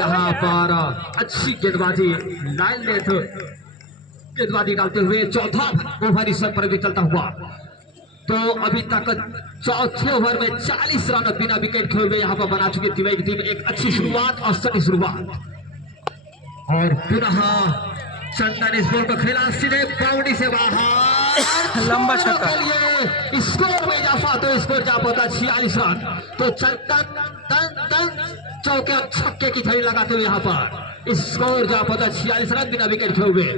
यहाँ पर अच्छी गेंदबाजी लाइन लेथ गेंदबाजी डालते हुए चौथा ओवर इस पर भी चलता हुआ। तो अभी तक चौथे ओवर में 40 रन बिना विकेट खोए हुए यहाँ पर बना चुकी तिवारी की टीम। एक अच्छी शुरुआत और सटी शुरुआत और पुनः चंदन इस बॉल को खेला सीधे बाउंड्री से बाहर लंबा छक्का। स्कोर में इजाफा तो स्कोर जा पाता 46 रन। तो चंदन चौके और छक्के की छड़ी लगाते हुए यहाँ पर स्कोर जा पाता 46 रन बिना विकेट खोए हुए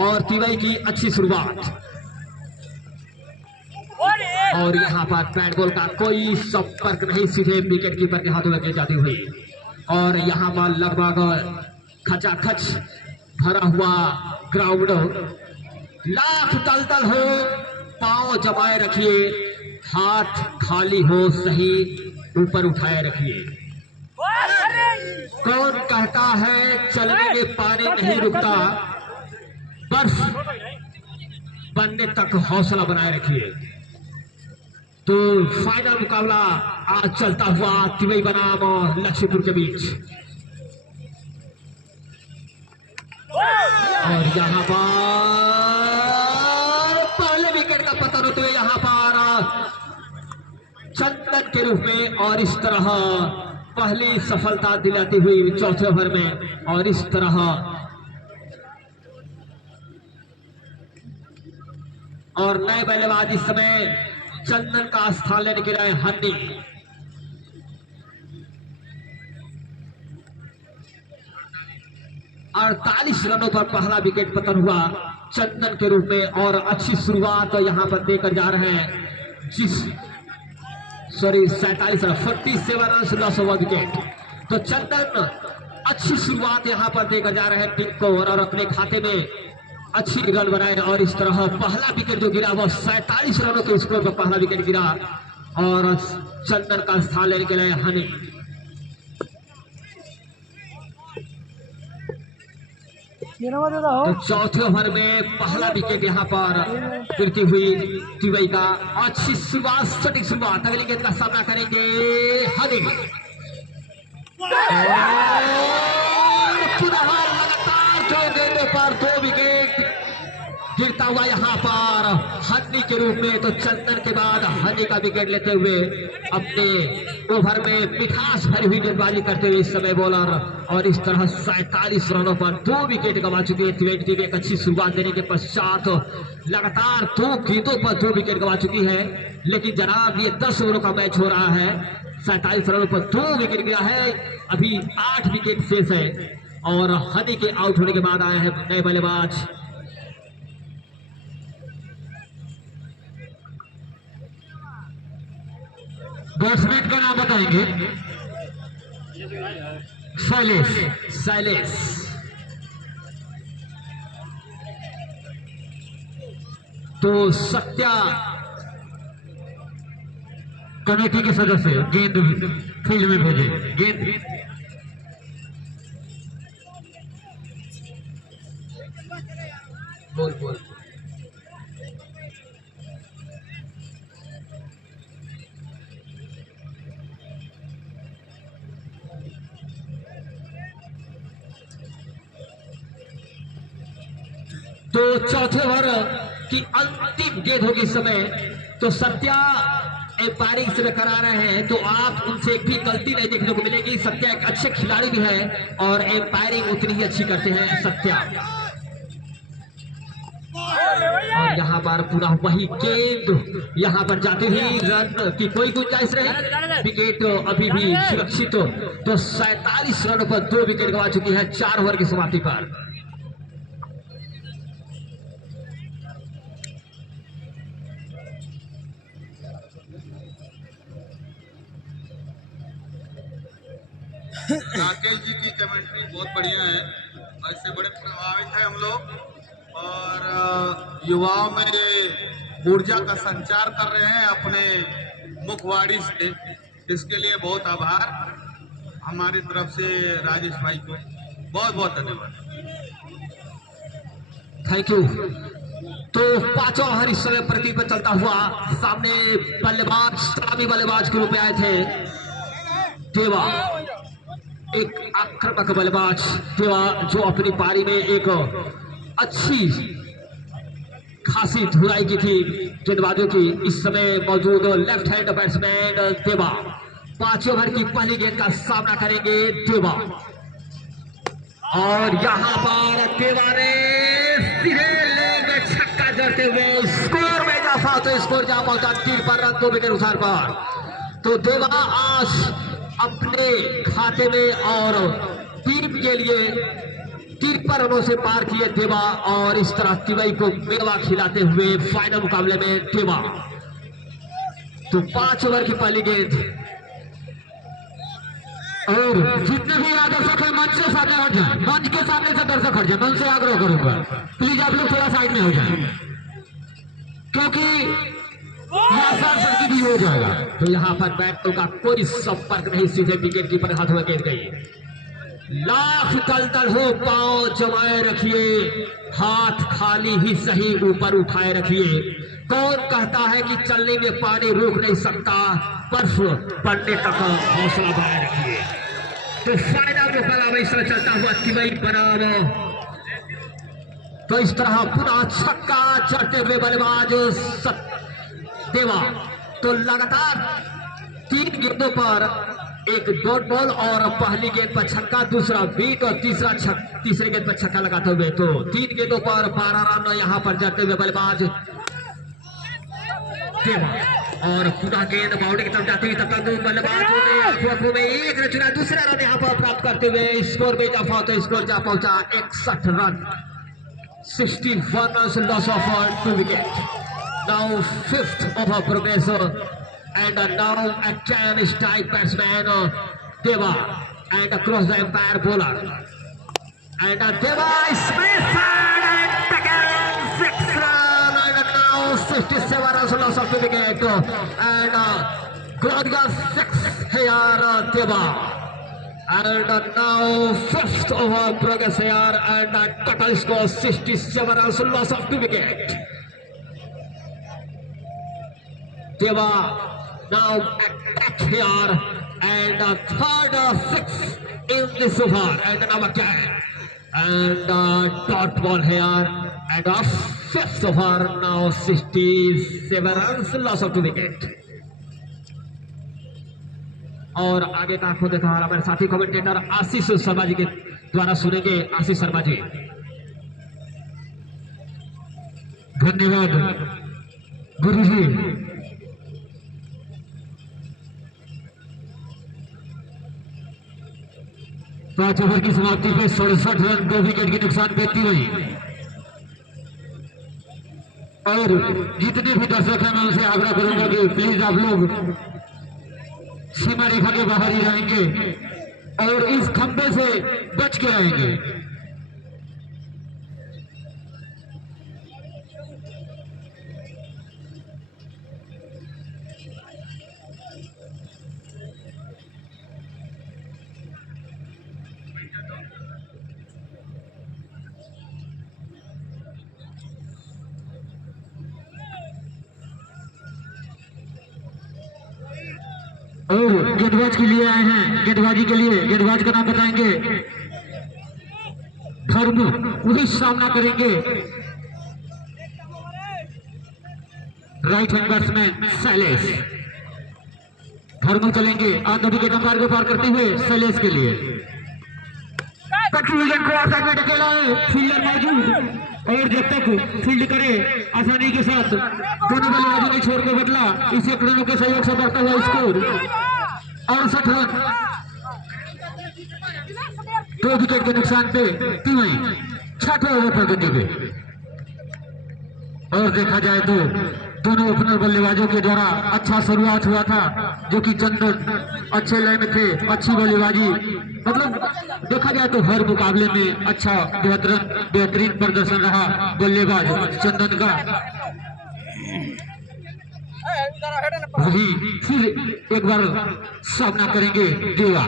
और तिवारी की अच्छी शुरुआत। और यहाँ पर बैट बॉल का कोई संपर्क नहीं, सीधे विकेट कीपर के हाथों में जाती हुई और यहाँ पर लगभग खचाखच भरा हुआ ग्राउंड। लाख दलदल हो, पांव जमाए रखिए, हाथ खाली हो, सही ऊपर उठाए रखिए। कौन कहता है चलने में पानी नहीं रुकता, बर्फ बनने तक हौसला बनाए रखिए। तो फाइनल मुकाबला आज चलता हुआ तिवारी बनाम और लक्ष्मीपुर के बीच और यहाँ पर पहले विकेट का पतन होते हुए यहाँ पर चंदन के रूप में और इस तरह पहली सफलता दिलाती हुई चौथे ओवर में और इस तरह और नए बल्लेबाज इस समय चंदन का स्थान लेने के लिए हन्नी। 48 रनों पर पहला विकेट पतन हुआ चंदन के रूप में और अच्छी शुरुआत यहां पर देकर जा रहे हैं 47 run 47 run loss over wicket. तो चंदन अच्छी शुरुआत यहां पर देकर जा रहे हैं टीम को और अपने खाते में अच्छी रन बनाए और इस तरह पहला विकेट जो गिरा वो 47 रनों के स्कोर पर पहला विकेट गिरा और चंदन का स्थान लेने के लिए हनी। तो चौथे ओवर में पहला विकेट यहाँ पर गिरती हुई तिवारी का अच्छी शुरुआत, सटीक शुरुआत। अगली गेंद का सामना करेंगे हनी। लगातार 2 गेंदों पर 2 विकेट गिरता हुआ यहाँ पर हनी के रूप में। तो चंदन के बाद हनी का विकेट लेते हुए अपने ओवर में मिठास भरी हुई गेंदबाजी करते हुए इस समय बॉलर और इस तरह 47 रनों पर 2 विकेट गंवा चुकी है तिवारी टीम। एक अच्छी शुरुआत देने के पश्चात लगातार 2 गेंदों पर 2 विकेट गंवा चुकी है। लेकिन जनाब ये 10 ओवरों का मैच हो रहा है, 47 रनों पर 2 विकेट गिरा है, अभी 8 विकेट शेष है और हनी के आउट होने के बाद आए हैं नए बल्लेबाज। बैट्समैन का नाम बताएंगे शैलेश। तो सत्या कमेटी के सदस्य गेंद फील्ड में भेजे। गेंद बोल तो चौथे ओवर की अंतिम गेंद होगी इस समय। तो सत्या एम्पायरिंग से करा रहे हैं तो आप उनसे एक भी गलती नहीं देखने को मिलेगी। सत्या एक अच्छे खिलाड़ी भी है और एम्पायरिंग उतनी ही अच्छी करते हैं सत्या। और यहाँ पर पूरा वही गेंद यहाँ पर जाते ही रन की कोई गुंजाइश नहीं, विकेट अभी भी सुरक्षित। तो 47 रनों पर 2 विकेट गंवा चुकी है 4 ओवर की समाप्ति पर। राकेश जी की कमेंट्री बहुत बढ़िया है और इससे बड़े प्रभावित है हम लोग और युवाओं में ऊर्जा का संचार कर रहे हैं अपने मुखवाणी से। इसके लिए बहुत आभार हमारी तरफ से राजेश भाई को बहुत बहुत धन्यवाद। Thank you. तो 5वां ओवर इस समय प्रति पर चलता हुआ सामने बल्लेबाज सलामी बल्लेबाज के रूप में आए थे देवा एक आक्रामक बल्लेबाज देवा जो अपनी पारी में एक अच्छी खासी धुलाई की थी गेंदबाजों की। इस समय मौजूद लेफ्ट हैंड बैट्समैन देवा 5 ओवर की पहली गेंद का सामना करेंगे देवा। और यहाँ पर देवा ने सीधे लेग में छक्का जड़ते हुए स्कोर में इजाफा, तो स्कोर जहां पहुंचा 3 पर रन 2 विकेट नुकसान पर। तो देवा आज अपने खाते में और टीम के लिए 3 रनों से पार किए देवा, और इस तरह तिवई को मेवा खिलाते हुए फाइनल मुकाबले में देवा। तो 5 ओवर की पहली गेंद, और जितने भी दर्शक है मंच से सामने हट जाए, मंच के सामने से दर्शक हट जाए, मंच से आग्रह करूंगा प्लीज आप लोग थोड़ा साइड में हो जाए, क्योंकि भी हो जाएगा। तो यहाँ पर बैटों का कोई संपर्क नहीं, सीधे विकेट कीपर हाथ में गेंद गई। लाख दलदल हो पांव जमाए रखिए, हाथ खाली ही सही ऊपर उठाए रखिए। कौन कहता है कि चलने में पानी रोक नहीं सकता, बर्फ पड़ने तक हौसला बनाए रखिए। तो फाइनल मुकाबला इस तरह चलता हुआ तिवई बनाम, तो इस तरह पुनः छक्का चढ़ते हुए बल्लेबाज देवा। तो लगातार 3 गेंदों पर एक डॉट बॉल और पहली गेंद पर छक्का, दूसरा बीट और तीसरे गेंद पर छक्का लगाते हुए, तो 3 गेंदों पर 12 रन यहां पर जड़ते हुए बल्लेबाज देवा। और पुनः गेंद बाउंड्री की तरफ जाती हुई, तब तक बल्लेबाज में एक रन चुना, दूसरा रन यहां पर प्राप्त करते हुए स्कोर में इजाफा, तो स्कोर जा पहुंचा 61 run, 61 runs loss of 2 wickets. Now 5th over progress, and now a can strike batsman Deva, and across the umpire bowler, and Deva is missed and again 6 run, and now 67 runs loss of 2 wicket, and glorious 6 here Deva. And now 5th over progress here, and total score 67 runs loss of 2 wicket. Deva now attack here, and third 6 in this over, and now again, and dot ball here, and 5th over, now 67 runs loss of 2 wicket. और आगे का आपको देखा हमारे साथी commentator Ashish Sharma ji के द्वारा सुनेंगे। आशीष शर्मा जी, धन्यवाद गुरु जी। पांच ओवर की समाप्ति पे 67 रन 2 विकेट के नुकसान पे तिवई। और जितने भी दर्शक हैं मैं उनसे आग्रह करूंगा कि प्लीज आप लोग सीमा रेखा के बाहर ही रहेंगे और इस खंबे से बच के रहेंगे। और गेंदबाज के लिए आए हैं, गेंदबाजी के लिए गेंदबाज का नाम बताएंगे धर्म, वही सामना करेंगे राइट हैंड बैट्समैन शैलेश। धर्म चलेंगे आधा विकेट अंपायर को पार करते हुए शैलेश के लिए। फील्डर मौजूद, और जब तक फील्ड करे आसानी के साथ दोनों बल्लेबाजों ने छोड़ के बदला, इसे रनों के सहयोग से बढ़ता हुआ स्कोर 68 रन 2 विकेट के नुकसान पे तिवई 6ठे ओवर पर गंजे पे। और देखा जाए तो दोनों ओपनर बल्लेबाजों के द्वारा अच्छा शुरुआत हुआ था, जो कि चंदन अच्छे लय में थे, अच्छी बल्लेबाजी, मतलब देखा जाए तो हर मुकाबले में अच्छा बेहतरीन प्रदर्शन रहा बल्लेबाज चंदन का। वही फिर एक बार सामना करेंगे देवा,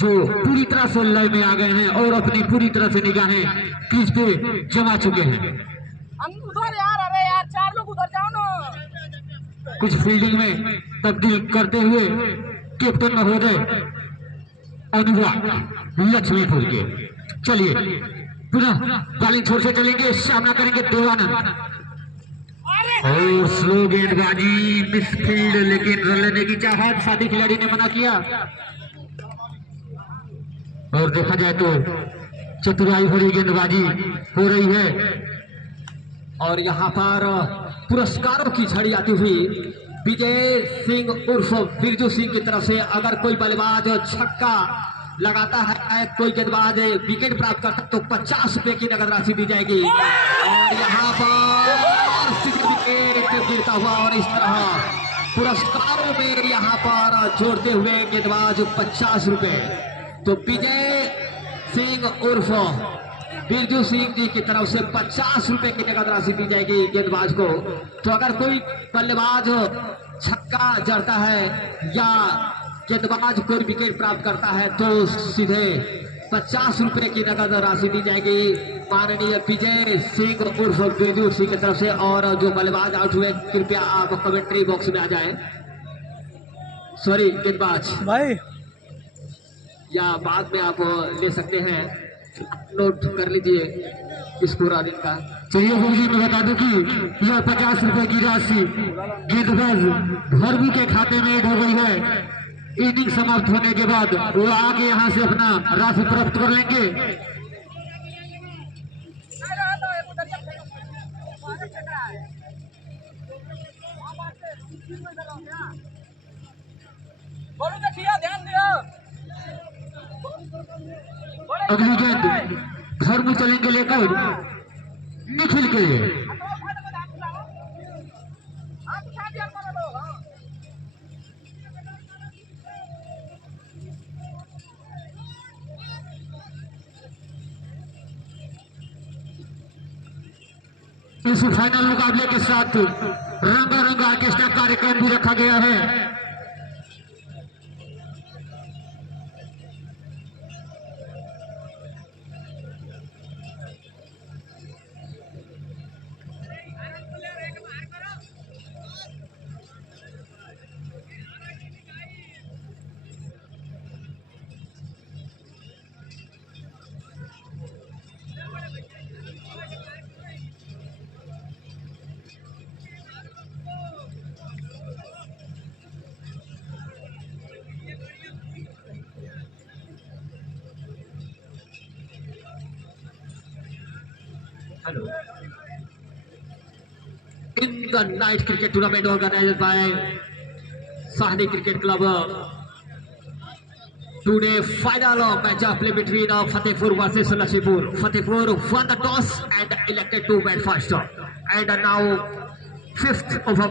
जो पूरी तरह से लय में आ गए हैं और अपनी पूरी तरह से निगाहें क्रीज पे जमा चुके हैं। अरे यार 4 लोग उधर जाओ ना। कुछ फील्डिंग में तब्दील करते हुए कैप्टन महोदय अनुराग लक्ष्मीपुर के। चलिए पुनः बॉलिंग छोर से चलेंगे, सामना करेंगे देवानंद। और स्लो गेंदबाजी मिसफील्ड, लेकिन रन लेने की चाहत साथी खिलाड़ी ने मना किया। और देखा जाए तो चतुराई भरी गेंदबाजी हो रही है। और यहाँ पर पुरस्कारों की झड़ी आती हुई विजय सिंह उर्फ बिरजू सिंह की तरफ से अगर कोई बल्लेबाज छक्का लगाता है, कोई गेंदबाज विकेट प्राप्त करता है तो 50 रुपए की नगद राशि दी जाएगी। और यहाँ पर विकेट गिरता हुआ और इस तरह पुरस्कारों में यहाँ पर जोड़ते हुए गेंदबाज 50 रुपए। तो विजय सिंह उर्फ बिरजू सिंह जी की तरफ से 50 रुपए की नगद राशि दी जाएगी गेंदबाज को। तो अगर कोई बल्लेबाज छक्का जड़ता है या गेंदबाज कोई विकेट प्राप्त करता है तो सीधे 50 रुपए की नगद राशि दी जाएगी माननीय विजय सिंह उर्फ बिरजू सिंह की तरफ से। और जो बल्लेबाज आउट हुए कृपया आप कमेंट्री बॉक्स में आ जाएं। सॉरी गेंदबाज भाई, या बाद में आप ले सकते हैं, नोट कर लीजिए स्कोर आने का। चलिए गुरुजी मैं बता दूं कि यह 50 रुपए की राशि गेंदबाज भरवी के खाते में ऐड हो गई है। इनिंग समाप्त होने के बाद वो आगे यहाँ से अपना राशि प्राप्त कर लेंगे। बोलो देखिए, ध्यान दियो। अगली गेंद घर में चलेंगे लेकर निखिल के लिए। इस फाइनल मुकाबले के साथ रंगारंग ऑर्केस्ट्रा कार्यक्रम भी रखा गया है। Hello. In the night cricket tournament organized by Sahni Cricket Club, today final match play between Fatehpur versus Lakshmipur. Fatehpur won the toss and elected to bat first, and now fifth over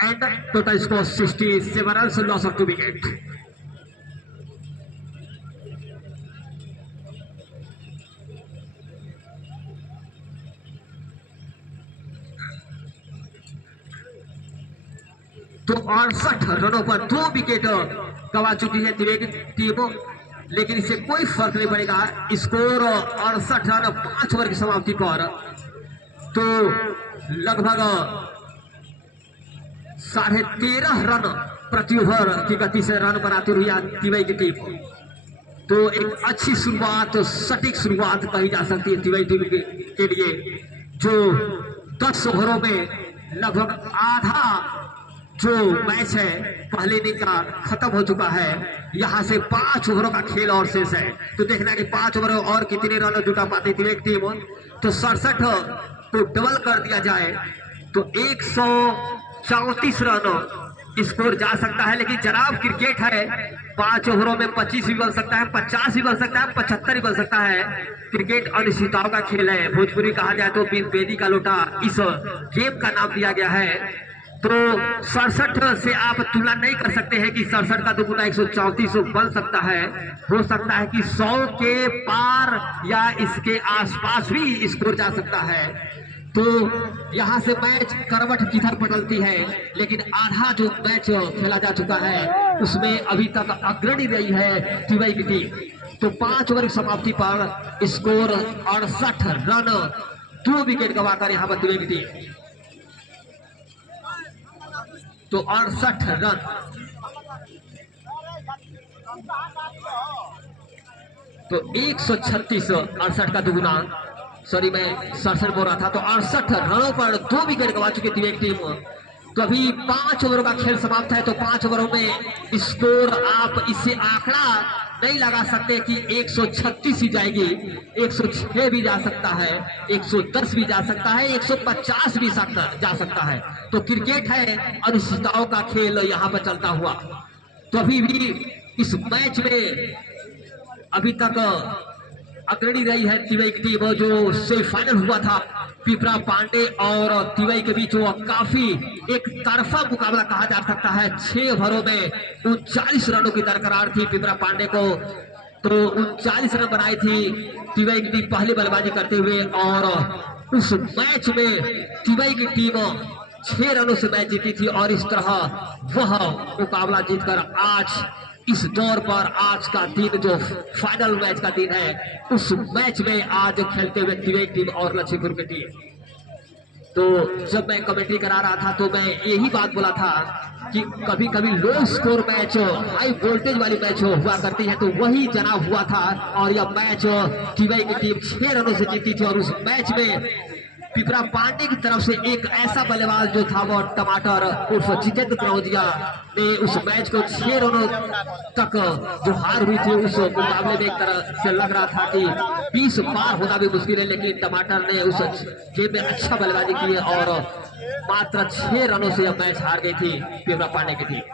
and total score 67 runs, loss of 2 wickets. तो 68 रनों पर 2 wicket गंवा चुकी है त्रिवेणी team, लेकिन इसे कोई फर्क नहीं पड़ेगा। स्कोर 68 रन 5 ओवर की समाप्ति पर। तो लगभग 13.5 रन प्रति ओवर की गति से रन बनाती हुई त्रिवेणी की टीम। तो एक अच्छी शुरुआत, सटीक शुरुआत कही जा सकती है त्रिवेणी टीम के लिए, जो 10 ओवरों में लगभग आधा जो मैच है पहले इनिंग का खत्म हो चुका है। यहाँ से 5 ओवरों का खेल और शेष है। तो देखना है कि 5 ओवर और कितने रन जुटा पाती थी एक टीम। तो 67 को डबल कर दिया जाए तो 134 रन स्कोर जा सकता है। लेकिन जनाब क्रिकेट है, 5 ओवरों में 25 भी बन सकता है, 50 भी बन सकता है, 75 भी बन सकता है। क्रिकेट अनिश्चितताओं का खेल है। भोजपुरी कहा जाए तो बिन बेदी का लोटा इस गेम का नाम दिया गया है। तो 67 से आप तुलना नहीं कर सकते हैं कि 67 का दुगुना 134 बन सकता है। हो सकता है कि 100 के पार या इसके आसपास भी स्कोर जा सकता है। तो यहाँ से मैच करवट किधर बदलती है, लेकिन आधा जो मैच खेला जा चुका है उसमें अभी तक अग्रणी रही है त्रिवेणी की टीम। तो 5 ओवर की समाप्ति पर स्कोर 68 रन, 2 विकेट गंवाकर यहाँ पर त्रिवेणी की टीम। तो 68 रन तो 136 68 का दुगुना, सॉरी मैं 67 बोल रहा था, तो 68 रनों पर 2 विकेट गंवा चुकी थी एक टीम। तो अभी 5 ओवरों का खेल समाप्त है, तो 5 ओवरों में स्कोर आप इससे आंकड़ा नहीं लगा सकते कि 136 ही जाएगी, 106 भी जा सकता है, 110 भी जा सकता है, 150 भी जा सकता है। तो क्रिकेट है, अनिश्चितताओं का खेल यहाँ पर चलता हुआ। तो अभी भी इस मैच में अभी तक अग्रणी रही है तिवई की टीम, जो सेमीफाइनल हुआ था पिपरा पांडे और तिवई के बीच। वो काफी एक तरफा मुकाबला कहा जा सकता है। 6 ओवरों में 39 रनों की दरकरार थी पिपरा पांडे को, तो 39 रन बनाई थी तिवई की टीम पहली बल्लेबाजी करते हुए। और उस मैच में तिवई की टीम 6 रनों से मैच जीती थी, और इस तरह वह मुकाबला जीतकर आज इस दौर पर आज का दिन जो फाइनल मैच का दिन है, उस मैच में आज खेलते हुए तिवई टीम और लक्ष्मीपुर की टीम। तो जब मैं कमेंट्री करा रहा था तो मैं यही बात बोला था कि कभी कभी लो स्कोर मैच हाई वोल्टेज वाली मैच हुआ करती है, तो वही जना हुआ था। और यह मैच तिवई की टीम 6 रनों से जीती थी, और उस मैच में पिपरा पांडे की तरफ से एक ऐसा बल्लेबाज जो था वो टमाटर उर्फ जितेंद्र कनौजिया ने उस मैच को 6 रनों तक जो हार हुई थी, उस मुकाबले में एक तरह से लग रहा था कि 20 पार होना भी मुश्किल है, लेकिन टमाटर ने उस गेम में अच्छा बल्लेबाजी की है और मात्र 6 रनों से यह मैच हार गई थी पिपरा पांडे की टीम।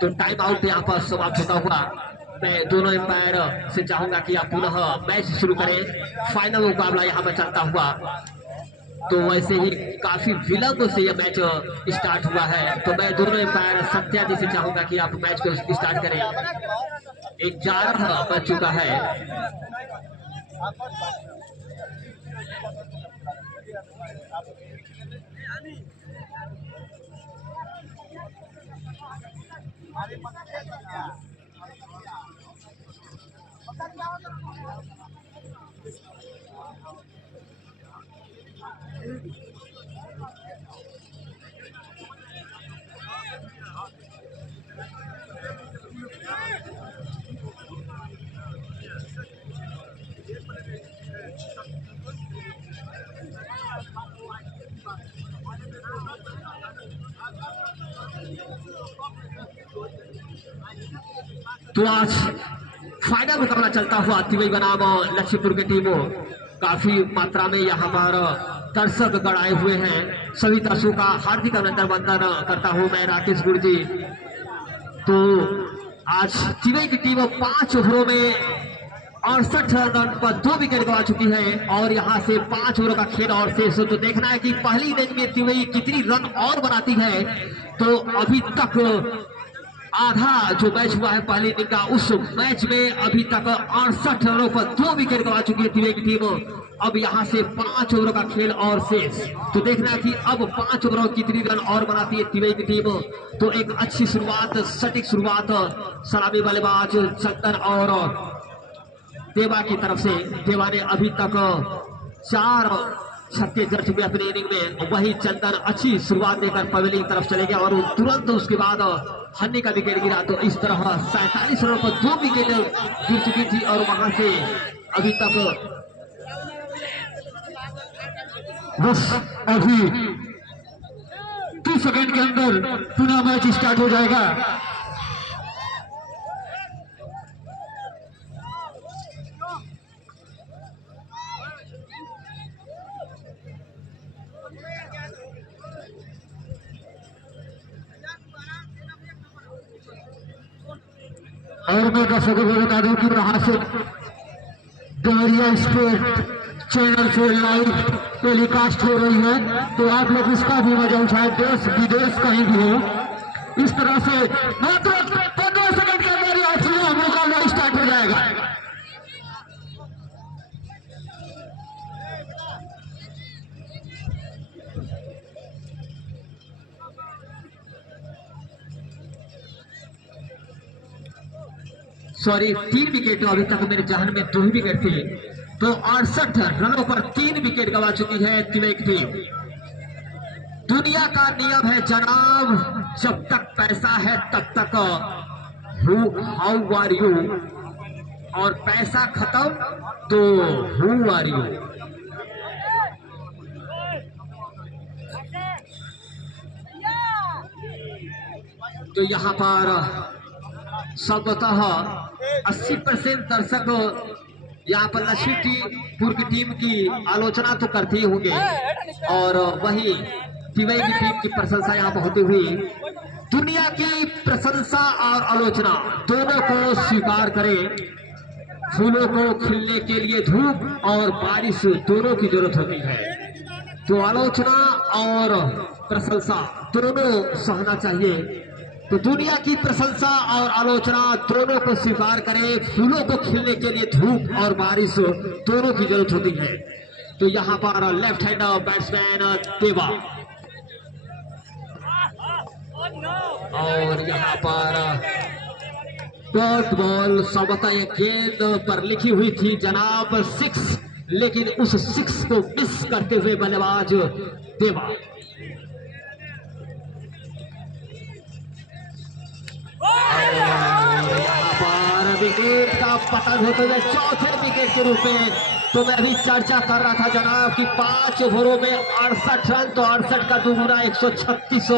तो टाइम आउट यहाँ पर समाप्त होता हुआ मैं दोनों एम्पायर से चाहूंगा कि आप पुनः मैच शुरू करें। फाइनल मुकाबला यहाँ पर चलता हुआ, तो वैसे ही काफी विलंब से यह मैच स्टार्ट हुआ है, तो मैं दोनों एम्पायर सत्या जी से चाहूंगा कि आप मैच को स्टार्ट करें। 11 बज चुका है। तो आज फाइनल मुकाबला चलता हुआ तिवई बनाम लक्ष्मीपुर की टीमों, काफी मात्रा में यहाँ पर दर्शक गण आए हुए हैं। सभी दर्शकों का हार्दिक अभिनंदन वंदन करता हूँ मैं, राकेश गुरु जी। तो आज तिवई की टीम 5 ओवरों में 68 रन पर 2 विकेट गंवा चुकी है, और यहाँ से 5 ओवरों का खेल और शेष। तो देखना है कि पहली इनिंग में तिवई कितनी रन और बनाती है। तो अभी तक आधा जो मैच हुआ है पहली इनिंग का, उस मैच में अभी तक 68 रनों पर 2 विकेट गंवा चुकी है तिवई की टीम। अब यहाँ से 5 ओवरों का खेल और शेष। तो देखना है कि अब 5 ओवरों में कितनी रन और बनाती है तिवई की टीम। तो एक अच्छी शुरुआत, सटीक शुरुआत सलामी बल्लेबाज चंदन और देवा की तरफ से। देवा ने अभी तक 4 छक्के जड़ चुके अपनी इनिंग में। वही चंदन अच्छी शुरुआत देकर पवेलिंग की तरफ चले गया, और तुरंत उसके बाद हन्नी का विकेट गिरा। तो इस तरह 47 रनों पर 2 विकेट गिर चुकी थी, और वहां से अभी तक बस अभी 30 सेकंड के अंदर पुनः मैच स्टार्ट हो जाएगा। और मैं दर्शकों को बता दूं कि वहां से देवरिया स्पोर्ट चैनल से लाइव टेलीकास्ट हो रही है, तो आप लोग उसका भी मजा उठाए, देश विदेश कहीं भी हो। इस तरह से मात्र 15 सेकंड के अंदर यह मुकाबला स्टार्ट हो जाएगा। सॉरी 3 विकेट, अभी तक मेरे जहन में 2 विकेट थी। तो 68 रनों पर 3 विकेट गंवा चुकी है तिवई की टीम। दुनिया का नियम है जनाब, जब तक पैसा है तब तक हाउ आर यू, और पैसा खत्म तो हु आर यू। तो यहाँ पर संभवतः 80% दर्शक यहाँ पर लक्ष्मीपुर की टीम की आलोचना तो करते ही होंगे, और वही टीवाई की टीम की प्रशंसा यहाँ पर होती हुई। दुनिया की प्रशंसा और आलोचना दोनों को स्वीकार करें। फूलों को खिलने के लिए धूप और बारिश दोनों की जरूरत होती है, तो आलोचना और प्रशंसा दोनों सहना चाहिए। तो दुनिया की प्रशंसा और आलोचना दोनों को स्वीकार करें। फूलों को खिलने के लिए धूप और बारिश दोनों की जरूरत होती है। तो यहाँ पर लेफ्ट हैंड बैट्समैन देवा, और यहाँ पर डॉट बॉल संभवतः ये गेंद पर लिखी हुई थी जनाब 6, लेकिन उस 6 को मिस करते हुए बल्लेबाज देवा। यहाँ पर विकेट का पतन होते हुए चौथे विकेट के रूप में, तो मैं अभी चर्चा कर रहा था जनाब कि 5 ओवरों में 68 रन, तो 68 का दुगुना 136।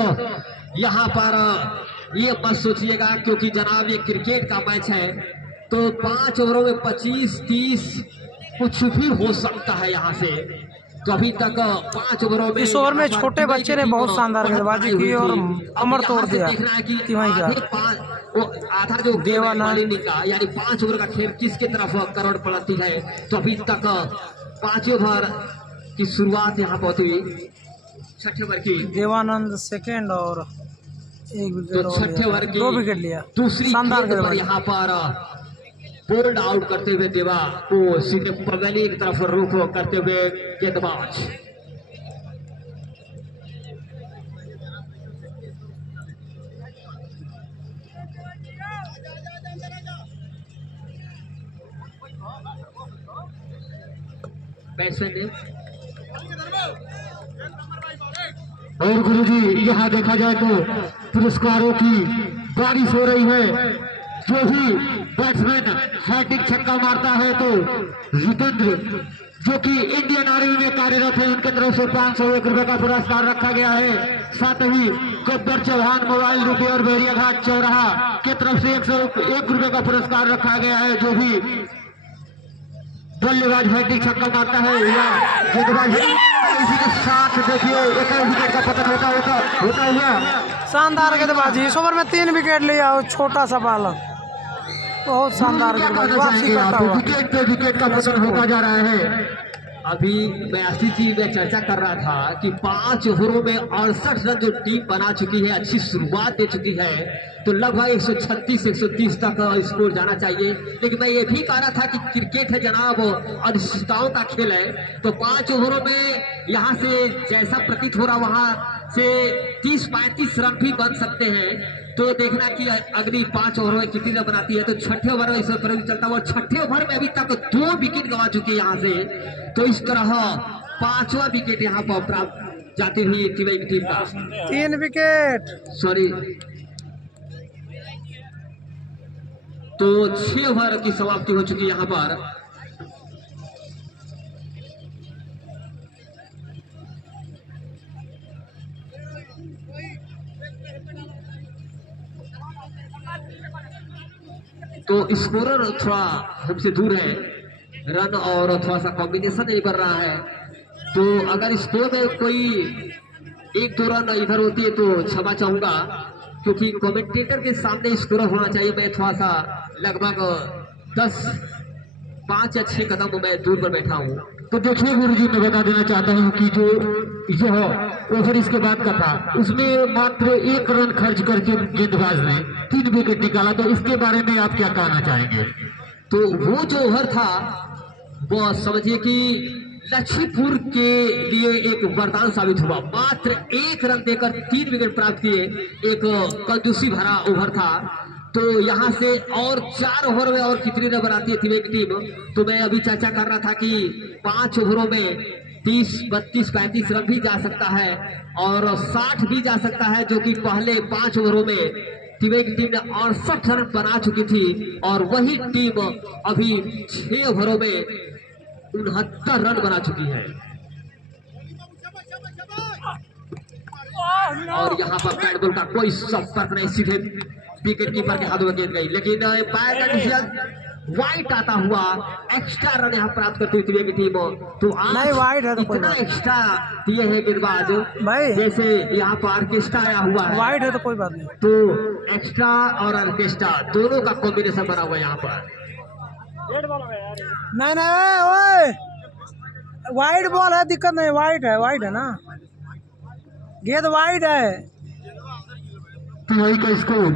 यहाँ पर ये मत सोचिएगा, क्योंकि जनाब ये क्रिकेट का मैच है, तो 5 ओवरों में 25-30 कुछ भी हो सकता है यहाँ से। तो अभी तक 5 ओवरों में इस ओवर में छोटे बच्चे ने बहुत शानदार गेंदबाजी की और कमर तोड़ दिया। आधा जो देवानंद का यानी 5 ओवर का खेल किसके तरफ करवट पड़ती है। तो अभी तक 5 ओवर की शुरुआत यहाँ पर हुई, छठे ओवर की देवानंद सेकेंड और 1 विकेट, तो छठे ओवर की 2 विकेट लिया। दूसरी शानदार गेंद पर यहाँ पर बोल्ड आउट करते हुए देवा को सीधे पवेलियन की तरफ रुख करते हुए गेंदबाज। बैट्समैन और गुरुजी यहाँ देखा जाए तो पुरस्कारों की बारिश हो रही है। जो भी बैट्समैन हैट्रिक छक्का मारता है तो जितेंद्र, जो कि इंडियन आर्मी में कार्यरत है, उनके तरफ से 501 रुपए का पुरस्कार रखा गया है। साथ ही गब्बर चौहान मोबाइल रुपये और बैरिया घाट चौराहा के तरफ से 101 रुपए का पुरस्कार रखा गया है। जो भी बल्लेबाज हैट्रिक छक्का मारता है या गेंदबाज, इसी के साथ देखिए 1 विकेट का पतन होता हुआ। शानदार गेंदबाजी, इस ओवर में 3 विकेट लिया और छोटा सा बालक, बहुत शानदार गेंदबाजी, वापसी करता हुआ। विकेट पे विकेट का पतन होता जा रहा है। अभी मैं ऐसी चीज में चर्चा कर रहा था कि 5 ओवरों में 68 रन जो टीम बना चुकी है, अच्छी शुरुआत दे चुकी है, तो लगभग 136-130 तक स्कोर जाना चाहिए। लेकिन मैं ये भी कह रहा था कि क्रिकेट है जनाब, अनिश्चितताओं का खेल है, तो 5 ओवरों में यहाँ से जैसा प्रतीत हो रहा वहां से 30-35 रन भी बन सकते हैं। तो देखना कि अगली 5 ओवरों में कितनी रन बनाती है। तो छठे ओवर में इस पर भी चलता हुआ, छठे ओवर में अभी तक 2 विकेट गंवा चुकी है यहाँ से। तो इस तरह 5वां विकेट यहाँ पर प्राप्त जाती हुई टीवाई की टीम का 3 विकेट, सॉरी, तो 6 ओवर की समाप्ति हो चुकी है यहाँ पर। तो स्कोरर थोड़ा हमसे दूर है, रन और थोड़ा सा कॉम्बिनेशन नहीं कर रहा है। तो अगर स्कोर में कोई 1-2 रन इधर होती है तो क्षमा चाहूंगा, क्योंकि कमेंटेटर के सामने स्कोर होना चाहिए। मैं थोड़ा सा लगभग 5 या 6 कदम मैं दूर पर बैठा हूँ। तो देखिए गुरुजी, मैं बता देना चाहता हूँ कि जो ओवर इसके बाद का था, उसमें मात्र 1 रन खर्च करके गेंदबाज ने 3 विकेट निकाला। तो इसके बारे में आप क्या कहना चाहेंगे? तो वो जो ओवर था वो समझिए कि लक्ष्मीपुर के लिए एक वरदान साबित हुआ। मात्र 1 रन देकर 3 विकेट प्राप्त किए, एक कंजूसी भरा ओवर था। तो यहाँ से और 4 ओवर में और कितनी रन बनाती है टीम टीम। तो मैं अभी चर्चा कर रहा था कि 5 ओवरों में 30, 32, 35 रन भी जा सकता है और 60 भी जा सकता है, जो कि पहले 5 ओवरों में तिवेक टीम ने 68 रन बना चुकी थी और वही टीम अभी 6 ओवरों में 69 रन बना चुकी है। और यहाँ पर बैट बॉल का कोई संपर्क नहीं, सीधे विकेट कीपर के हाथों में गेंद गई, लेकिन बाय का डिसीजन वाइट आता हुआ एक्स्ट्रा रन यहाँ प्राप्त करती हुई तिवेक की टीम। तो आज नहीं, वाइट है तो कोई इतना बात एक्स्ट्रा दिए है गेंदबाज भाई। जैसे यहाँ पर ऑर्केस्ट्रा आया हुआ है, वाइट है तो कोई बात नहीं। तो एक्स्ट्रा और ऑर्केस्ट्रा दोनों का कॉम्बिनेशन बना हुआ है यहाँ पर। नहीं नहीं ओए, वाइट बॉल है, दिक्कत नहीं, वाइट है ना, गेंद वाइट है। तिवारी का स्कोर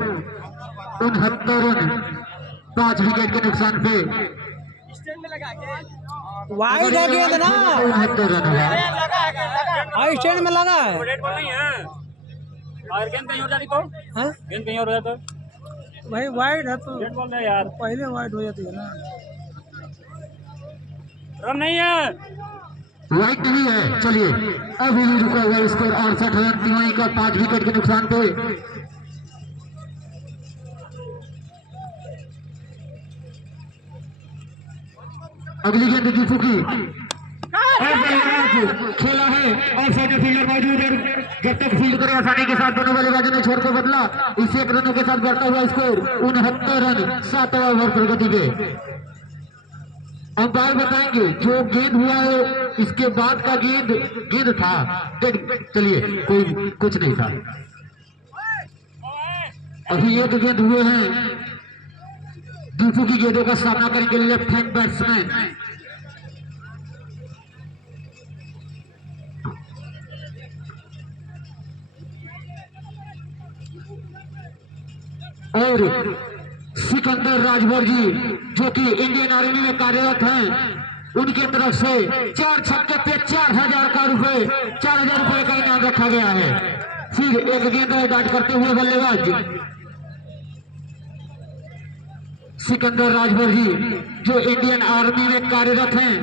69 रन 5 विकेट के नुकसान पे। वाइट है गेंद ना, 69 रन हुआ। हाँ स्टैंड में लगा है। और गेंद कहीं और जाती तो हाँ? गेंद कहीं और हो जाता भाई वाइट है तो गेंद बॉल है यार, पहले वाइट हो जाती है ना। रन नहीं है, वाइट नहीं है। चलिए अभी भी रुका हुआ स्कोर 68 रन तिवारी का 5 विकेट के नुकसान पे। अगली गेंद दीपू की खेला है और साइड फील्डर मौजूद है, जब तक फील्ड करे आसानी के साथ दोनों बल्लेबाजों ने छोड़ को बदला। इसे 1 रनों के साथ बढ़ता हुआ स्कोर 69 रन 7 ओवर प्रगति पे। अंपायर बताएंगे जो गेंद हुआ है इसके बाद का गेंद था चलिए कोई कुछ नहीं था। अभी एक गेंद हुए हैं, दीपू की गेंदों का सामना करेंगे लेफ्ट हैंड बैट्समैन। और सिकंदर राजभर जी जो कि इंडियन आर्मी में कार्यरत हैं, उनके तरफ से 4 छक्के पे 4,000 का रुपए 4,000 रुपए का इनाम रखा गया है। फिर एक गेंद बैट करते हुए बल्लेबाज सिकंदर राजभर जी जो इंडियन आर्मी में कार्यरत हैं,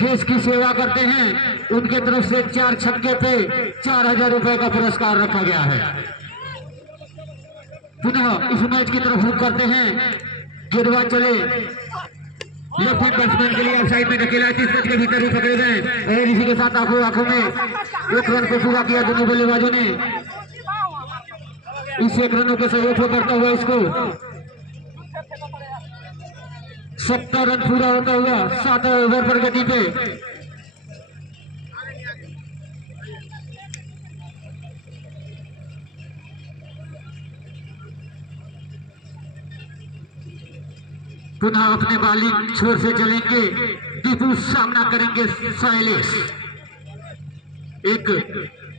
देश की सेवा करते हैं, उनके तरफ से 4 छक्के पे 4,000 रुपए का पुरस्कार रखा गया है। पुनः इस मैच की तरफ रुख करते हैं, गेंदबाज चले लेफ्ट हैंड बैट्समैन के लिए साइड में धकेला, 30 गज के भीतर ही पकड़े गए और इसी के साथ आंखों में 1 रन को पूरा किया दोनों बल्लेबाजों ने। इस 1 रनों के सहयोग करता हुआ इसको 70 रन पूरा होता हुआ 7 ओवर प्रगति पे। पुनः अपने बॉलिंग छोर से चलेंगे दीपू, सामना करेंगे शैलेश। एक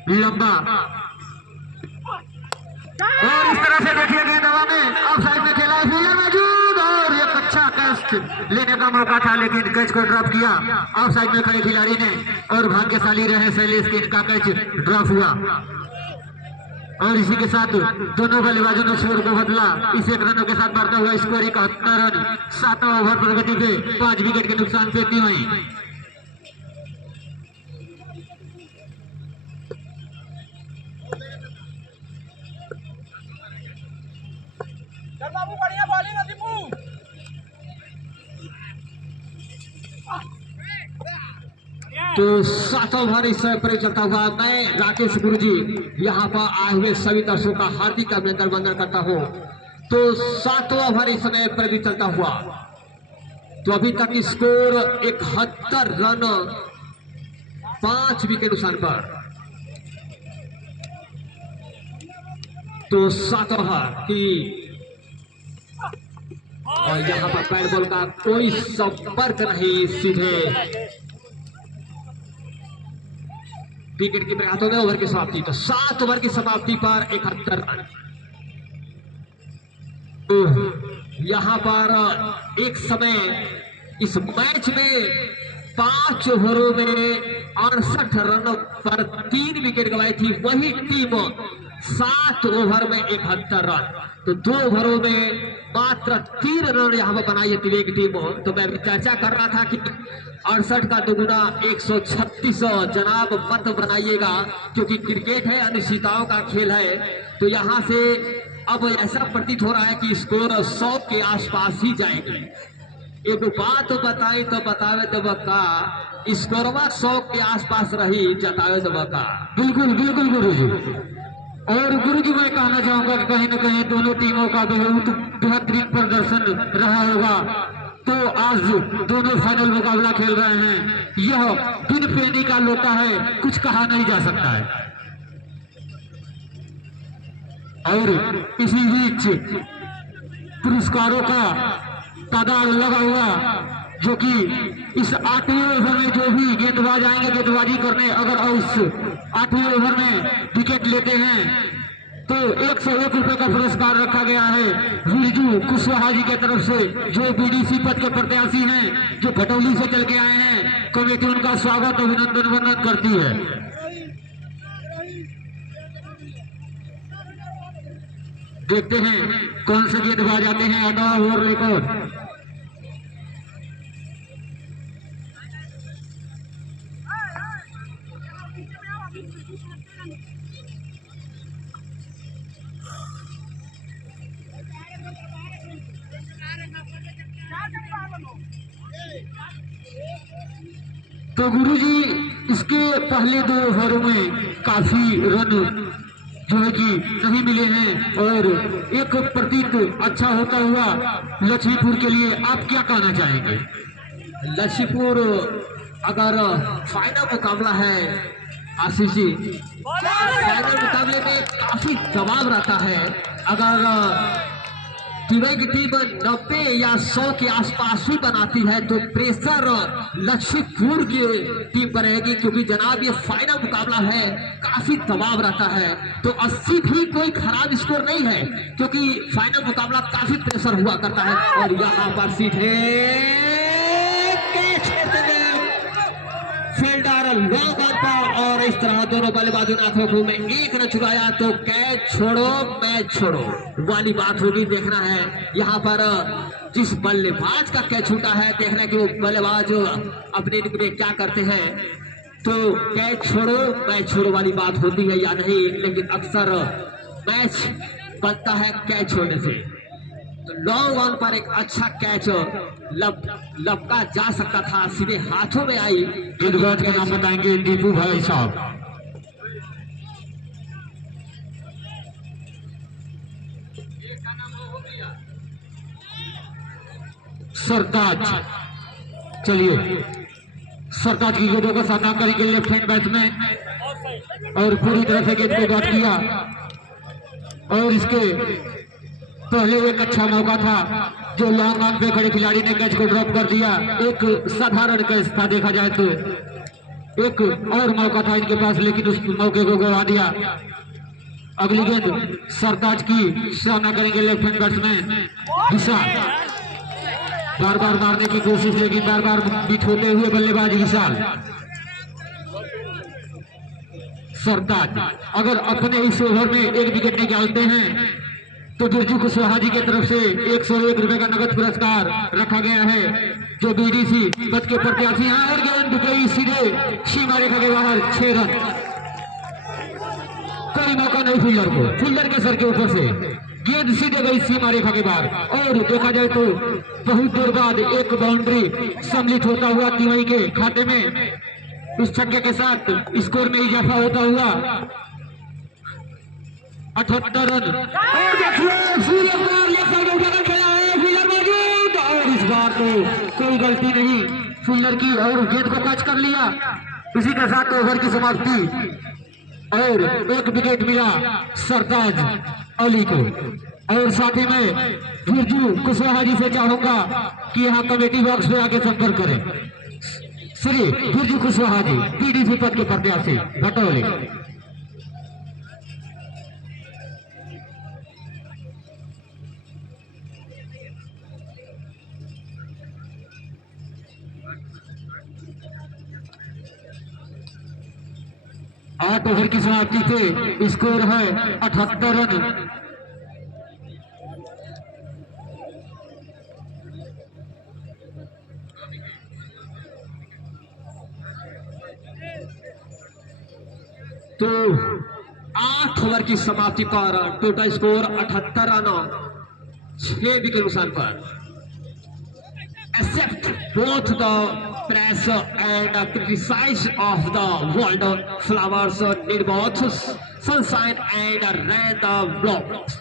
लंबा और इस तरह से देखिए गेंद हवा में ऑफ साइड में खेला, फील्डर मौजूद और एक अच्छा कैच लेने का मौका था लेकिन कैच को ड्रॉप किया ऑफ साइड में खड़े खिलाड़ी ने और भाग्यशाली रहे शैलेश के, इनका कैच ड्रॉप हुआ। और इसी के साथ दोनों बल्लेबाजों ने छोर को बदला। इस 1 रनों के साथ बढ़ता हुआ स्कोर 71 रन 7 ओवर प्रगति पे 5 विकेट के नुकसान पे तिवारी। चल बाबू बढ़िया बॉलिंग है दीपू। तो 7 ओवर इस समय पर चलता हुआ मैं राकेश गुरुजी यहाँ पर आए हुए सभी दर्शकों का हार्दिक अभिनंदन वंदन करता हूँ। तो 7 ओवर इस समय पर भी चलता हुआ, तो अभी तक स्कोर 71 रन 5 विकेट नुकसान पर। तो 7 ओवर की और यहाँ पर बैट बॉल का कोई संपर्क नहीं, सीधे विकेट कीपर के हाथों में ओवर की समाप्ति। तो 7 ओवर की समाप्ति पर 71 रन। तो यहाँ पर एक समय इस मैच में 5 ओवरों में 68 रन पर 3 विकेट गंवाई थी वही टीम 7 ओवर में 71 रन। तो 2 ओवरों में मात्र 3 रन यहाँ पर बनाई है तिवेक टीम। तो मैं चर्चा कर रहा था कि 68 का दोगुना 136 जनाब मत बनाइएगा, क्योंकि क्रिकेट है, अनिश्चितताओं का खेल है। तो यहाँ से अब ऐसा प्रतीत हो रहा है कि स्कोर 100 के आसपास ही जाएगी। एक बात बताई तो बतावे तो बका स्कोरवा 100 के आसपास रही, जतावे तो बका। बिल्कुल बिल्कुल गुरुजी। और गुरुजी मैं कहना चाहूंगा कि कहीं न कहीं दोनों टीमों का बेहतरीन प्रदर्शन रहा होगा। तो आज दोनों फाइनल मुकाबला खेल रहे हैं। यह बिन पेनी का लोटा है, कुछ कहा नहीं जा सकता है। और इसी बीच पुरस्कारों का तादाद लगा हुआ, जो कि इस 8वें ओवर में जो भी गेंदबाज आएंगे गेंदबाजी करने, अगर उस 8वें ओवर में विकेट लेते हैं तो 101 रुपए का पुरस्कार रखा गया है बिरजू कुशवाहा जी के तरफ से, जो बीडीसी पद के प्रत्याशी हैं, जो भटौली से चल के आए हैं। कमेटी उनका स्वागत अभिनंदन वंदन करती है। देखते हैं कौन से गेंदबाज आते हैं 8वां ओवर लेकर। तो गुरुजी इसके पहले 2 ओवरों में काफी रन जो है कि नहीं मिले हैं, और एक प्रतीत अच्छा होता हुआ लक्ष्मीपुर के लिए आप क्या कहना चाहेंगे? लक्ष्मीपुर अगर फाइनल मुकाबला है आशीष जी, फाइनल मुकाबले में काफी दबाव रहता है। अगर टीम की टीम 90 या 100 के आसपास ही बनाती है तो प्रेशर लक्ष्मीपुर की टीम पर रहेगी, क्योंकि जनाब ये फाइनल मुकाबला है, काफी दबाव रहता है। तो 80 भी कोई खराब स्कोर नहीं है, क्योंकि फाइनल मुकाबला काफी प्रेशर हुआ करता है। और यहाँ पर सीधे फील्डर लॉन्ग ऑन पर, और इस तरह दोनों बल्लेबाजों ने आंखों में एक रन चुकाया। तो कैच छोड़ो मैच छोड़ो वाली बात होगी। देखना है यहाँ पर जिस बल्लेबाज का कैच छूटा है, देखना है कि वो बल्लेबाज अपने इनिंग में क्या करते हैं। तो कैच छोड़ो मैच छोड़ो वाली बात होती है या नहीं, लेकिन अक्सर मैच बनता है कैच छोड़ने से। तो लॉन्ग ऑन पर एक अच्छा कैच लपका जा सकता था, सीधे हाथों में आई। गेंदबाज का नाम बताएंगे दीपू भाई साहब। सरताज, चलिए सरताज की गेंदों का सामना करेंगे लेफ्ट हैंड बैट्समैन, और पूरी तरह से गेंद को बैट किया। और इसके पहले एक अच्छा मौका था जो लॉन्ग ऑन पे खड़े खिलाड़ी ने कैच को ड्रॉप कर दिया। एक साधारण कैच था देखा जाए तो, एक और मौका था इनके पास, लेकिन उस मौके को गवा दिया। अगली गेंद सरताज की सामना करेंगे लेफ्ट हैंड बैट्समैन विशाल। बार बार मारने की कोशिश, लेकिन बार बार बीट होते हुए बल्लेबाज विशाल। सरताज अगर अपने इस ओवर में एक विकेट निकालते हैं तो बिरजू कुशवाहा जी की तरफ से 101 रुपए का नगद पुरस्कार रखा गया है, जो बीडीसी पद के प्रत्याशी हैं। और गेंद गई सीधे सीमा रेखा के बाहर, 6 रन। कोई मौका नहीं फील्डर को, फील्डर के सर के ऊपर से गेंद सीधे गई सीमा रेखा के बाहर। और देखा जाए तो बहुत देर बाद एक बाउंड्री सम्मिलित होता हुआ तिवारी के खाते में, इस छक्के के साथ स्कोर में इजाफा होता हुआ 78 रन। और देखिए खेला है, फील्डर मौजूद, और इस बार तो कोई गलती नहीं फील्डर की, और गेंद को कैच कर लिया। इसी के साथ ओवर की समाप्ति, और एक विकेट मिला सरताज अली को। और साथ ही में बिरजू कुशवाहा जी से चाहूंगा कि यहाँ कमेटी बॉक्स में आके संपर्क करें। श्री बिरजू कुशवाहा जी, पीडीसी पद के प्रत्याशी भटौली। आठ ओवर की समाप्ति पे स्कोर है 78 रन। तो 8 8 ओवर की समाप्ति पर टोटल स्कोर 78 रन 6 विकेट नुकसान पर। Accept both the press and criticize of the world flowers need both sunshine and rain the blocks।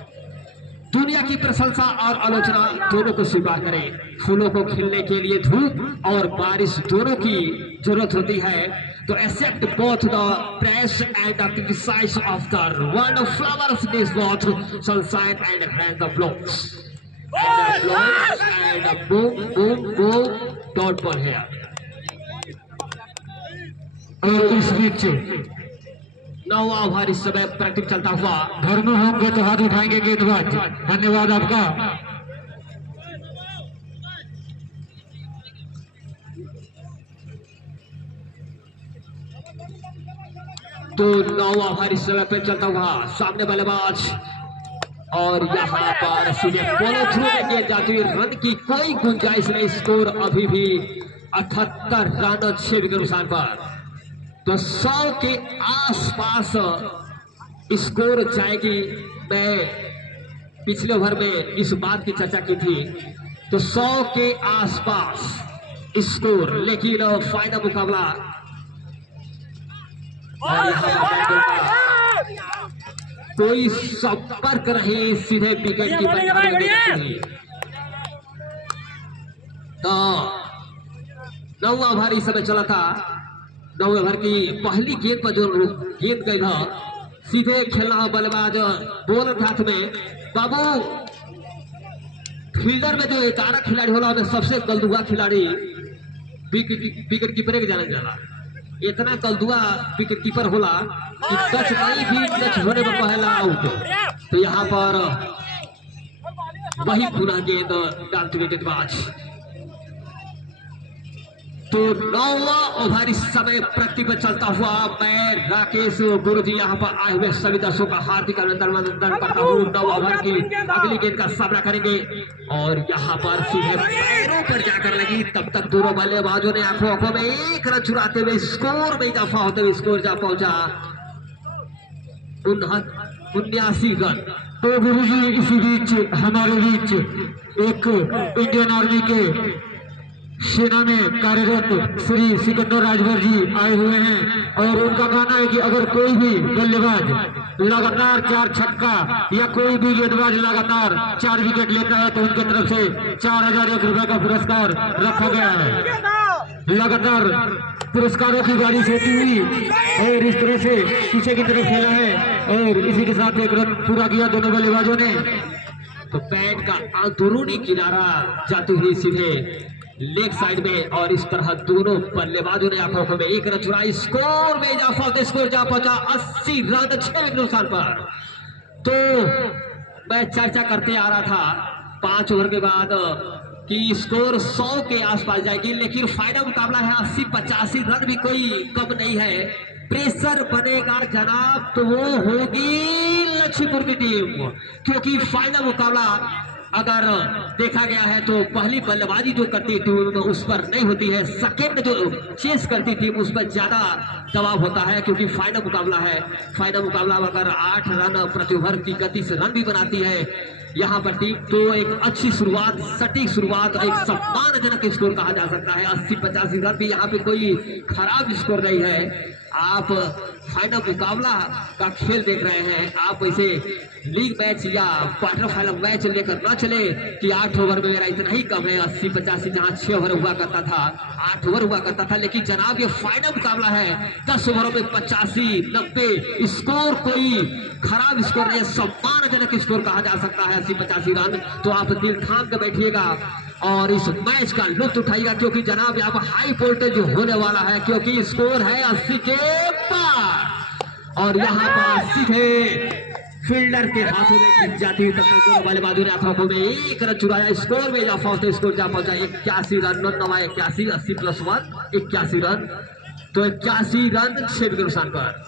दुनिया की प्रशंसा और आलोचना दोनों को स्वीकार करें। फूलों को खिलने के लिए धूप और बारिश दोनों की जरूरत होती है। तो accept both the praise and the criticize of the world flowers need both sunshine and rain the blocks। And the blocks and boom boom boom dot ball here। और इस बीच नौवां ओवर इस समय प्रैक्टिस चलता हुआ। घर में होंगे तो हाथ उठाएंगे गेंदबाज। धन्यवाद आपका। तो नौवां ओवर इस समय पे चलता हुआ। सामने बल्लेबाज और यहाँ पर सीधे फॉलो थ्रू में गेंद जाती हुई। रन की कोई गुंजाइश नहीं। स्कोर अभी भी 78 रन 6 विकेट नुकसान पर। तो 100 के आसपास स्कोर जाएगी। मैं पिछले ओवर में इस बात की चर्चा की थी। तो 100 के आसपास स्कोर, लेकिन फाइनल मुकाबला और यहाँ पर कोई संपर्क नहीं, सीधे विकेट की तो 9वां ओवर इस समय चला था। 9वें ओवर की पहली गेंद पर जो गेंद गई था, सीधे खेलना बल्लेबाज बॉलर हाथ में। बाबू फील्डर में जो 11 खिलाड़ी होला उनमें सबसे कलदुआ खिलाड़ी विकेट कीपर के जाना जाला। इतना कलदुआ विकेट कीपर होला कि टच नहीं भी टच होने पर पहला आउट। तो यहाँ पर वही पुनः गेंद डालते हुए गेंदबाज। तो 9वां ओवर इस समय प्रगति पर चलता हुआ। मैं राकेश गुरुजी यहाँ पर आए हुए सभी दर्शकों का हार्दिक अभिनंदन करता हूँ। 9वां ओवर की अगली गेंद का सामना करेंगे और यहाँ पर सीधे पैरों पर जाकर लगी। तब तक दोनों बल्लेबाजों ने आंखों में एक रन चुराते हुए स्कोर में इजाफा होते हुए स्कोर जा पहुंचा 79 रन। तो गुरुजी इसी बीच हमारे बीच एक इंडियन आर्मी के सेना में कार्यरत श्री सिकंदर राजभर जी आए हुए हैं और उनका कहना है कि अगर कोई भी बल्लेबाज लगातार 4 छक्का या कोई भी गेंदबाज लगातार 4 विकेट लेता है तो उनकी तरफ से 4001 रुपए का पुरस्कार रखा गया है। लगातार पुरस्कारों की बारिश होती हुई और इस तरह से पीछे की तरफ खेला है और इसी के साथ एक रन पूरा किया दोनों बल्लेबाजों ने। तो बैट का अंदरूनी किनारा जाते हुए सीधे लेग साइड में और इस तरह दोनों बल्लेबाजों ने आंखों में एक रन चुराई। स्कोर में इजाफा होते स्कोर जा पहुंचा 80 रन 6 विकेट नुकसान पर। तो मैं चर्चा करते आ रहा था 5 ओवर के बाद कि स्कोर 100 के आसपास जाएगी, लेकिन फाइनल मुकाबला है 80-85 रन भी कोई कम नहीं है। प्रेशर बनेगा जनाब तो वो होगी लक्ष्मीपुर की टीम, क्योंकि फाइनल मुकाबला अगर देखा गया है तो पहली बल्लेबाजी जो करती है टीम उस पर नहीं होती है, सेकंड जो चेस करती टीम उस पर ज्यादा दबाव होता है, क्योंकि फाइनल मुकाबला है। फाइनल मुकाबला अगर 8 रन प्रति ओवर की गति से रन भी बनाती है यहाँ पर टीम, तो एक अच्छी शुरुआत, सटीक शुरुआत, एक सम्मानजनक स्कोर कहा जा सकता है। 80-85 रन भी यहाँ पे कोई खराब स्कोर नहीं है। आप फाइनल मुकाबला का खेल देख रहे हैं, आप इसे लीग मैच या क्वार्टर फाइनल मैच लेकर न चले कि 8 ओवर में मेरा इतना ही कम है। 80-85 जहां 6 ओवर हुआ करता था, 8 ओवर हुआ करता था, लेकिन जनाब ये फाइनल मुकाबला है। 10 ओवरों में 85-90 स्कोर कोई खराब स्कोर नहीं, सम्मानजनक स्कोर कहा जा सकता है 80-85 रन। तो आप दिल थाम कर बैठिएगा और इस मैच का लुत्फ उठाइएगा, क्योंकि जनाब यहाँ पर हाई वोल्टेज होने वाला है, क्योंकि स्कोर है 80 के पार। और यहाँ पर सीधे फील्डर के हाथों में गिर जाती हुई तक बल्लेबाजों ने आंखों में एक रन चुराया। स्कोर में इजाफा होते स्कोर जा पहुंचा 81 रन। 81 80+1 81 रन। तो 81 रन 6 विकेट नुकसान पर।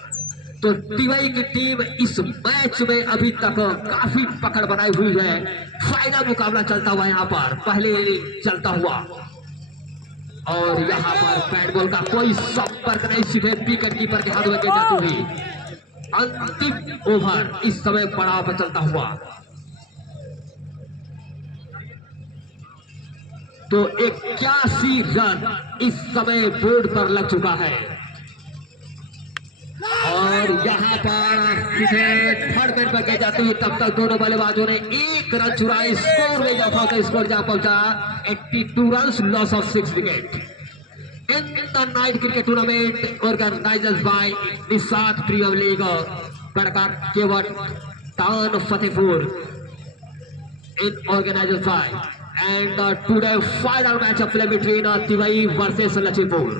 तो टीवाई की टीम इस मैच में अभी तक काफी पकड़ बनाई हुई है। फाइनल मुकाबला चलता हुआ यहाँ पर पहले चलता हुआ और यहाँ पर बैट बॉल का कोई संपर्क नहीं, सीधे विकेट कीपर के हाथ में जाती हुई अंतिम ओवर इस समय पड़ाव पर चलता हुआ। तो 81 रन इस समय बोर्ड पर लग चुका है और यहाँ पर सीधे थर्ड मैन पर गए जाते हुए तब तक दोनों बल्लेबाजों ने 1 रन चुराए। स्कोर में इजाफा होकर स्कोर जा पहुंचा 82 run, loss of 6 wicket. In the night cricket tournament organized by Nisat Premier League, Karkat Kevat Tan Fatehpur in organized by and today final match of play between Tivai versus Lachipur.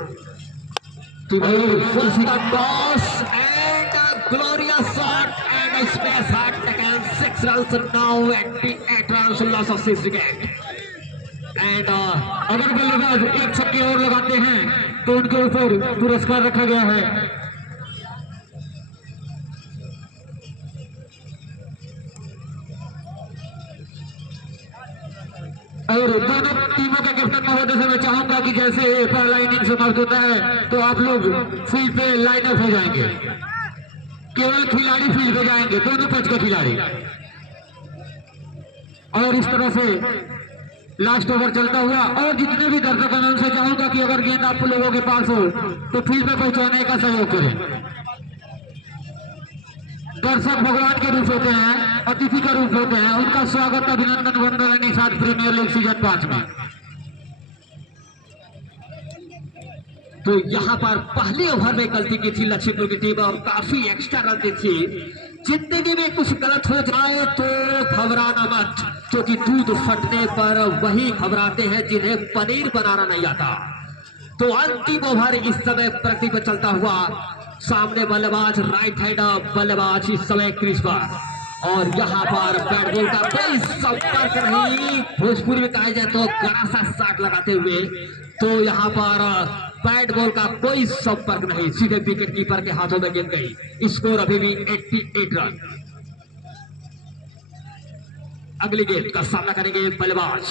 Tivai was the toss and a glorious shot and a smash shot taken 6 runs now 88 runs, loss of 6 wicket. And अगर बल्लेबाज एक छक्के और लगाते हैं तो उनके ऊपर पुरस्कार रखा गया है। और दोनों टीमों के कैप्टन महोदय से मैं चाहूंगा कि जैसे पहला इनिंग समाप्त होता है तो आप लोग फील्ड पे लाइन अप हो जाएंगे। केवल खिलाड़ी फील्ड पे जाएंगे, दोनों पक्ष के खिलाड़ी। और इस तरह से लास्ट ओवर चलता हुआ और जितने भी दर्शक हैं उनसे चाहूंगा कि अगर गेंद आप लोगों के पास हो तो फील्ड में पहुंचाने का सहयोग करें। दर्शक भगवान के रूप होते हैं, अतिथि का रूप होते हैं, उनका स्वागत अभिनंदन वंदन निषाद प्रीमियर लीग सीजन 5 में। तो यहाँ पर पहले ओवर में गलती की थी लक्ष्मीपुर की टीम और काफी एक्स्ट्रा रन दी थी। जिंदगी में कुछ गलत हो जाए तो घबराना मत, क्योंकि दूध फटने पर वही घबराते हैं जिन्हें पनीर बनाना नहीं आता। तो अंतिम ओवर इस समय प्रगति पर चलता हुआ। सामने बल्लेबाज राइट हैंड बल्लेबाज इस समय क्रीज पर और यहाँ पर बैट बॉल का कोई संपर्क नहीं। भोजपुरी में कहा जाए तो गड़ा सा शॉट लगाते हुए तो यहाँ पर बैट बॉल का कोई संपर्क नहीं, सीधे विकेट कीपर के हाथों में गेंद गई। स्कोर अभी भी 88 रन। अगली गेंद का सामना करेंगे बल्लेबाज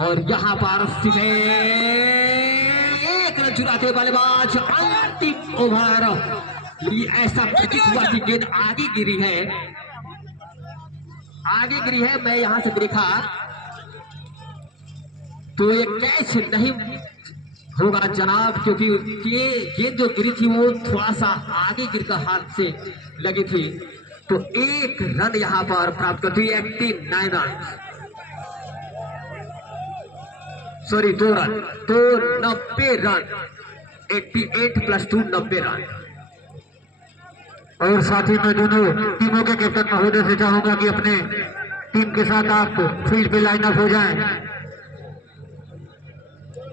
और यहाँ पर सीधे 1 रन चुराते बल्लेबाज। अंतिम ओवर ऐसा प्रतीत हुआ कि गेंद आगे गिरी है, मैं यहां से देखा तो ये कैच नहीं होगा जनाब, क्योंकि ये गेंद जो गिरी थी वो थोड़ा सा आगे गिरकर हाथ से लगी थी। तो 1 रन यहां पर प्राप्त करती है। 89 रन, सॉरी 2 रन, तो 90 रन। 88 plus 2 90 run. और साथ ही मैं दोनों टीमों के कैप्टन महोदय से चाहूंगा कि अपने टीम के साथ आप फील्ड पे लाइन अप हो जाएं।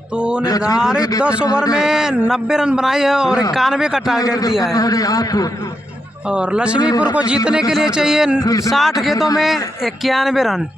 तो निर्धारित 10 ओवर में 90 रन बनाए हैं और 91 का टारगेट दिया है आप और लक्ष्मीपुर को जीतने के लिए चाहिए 60 गेंदों में 91 रन।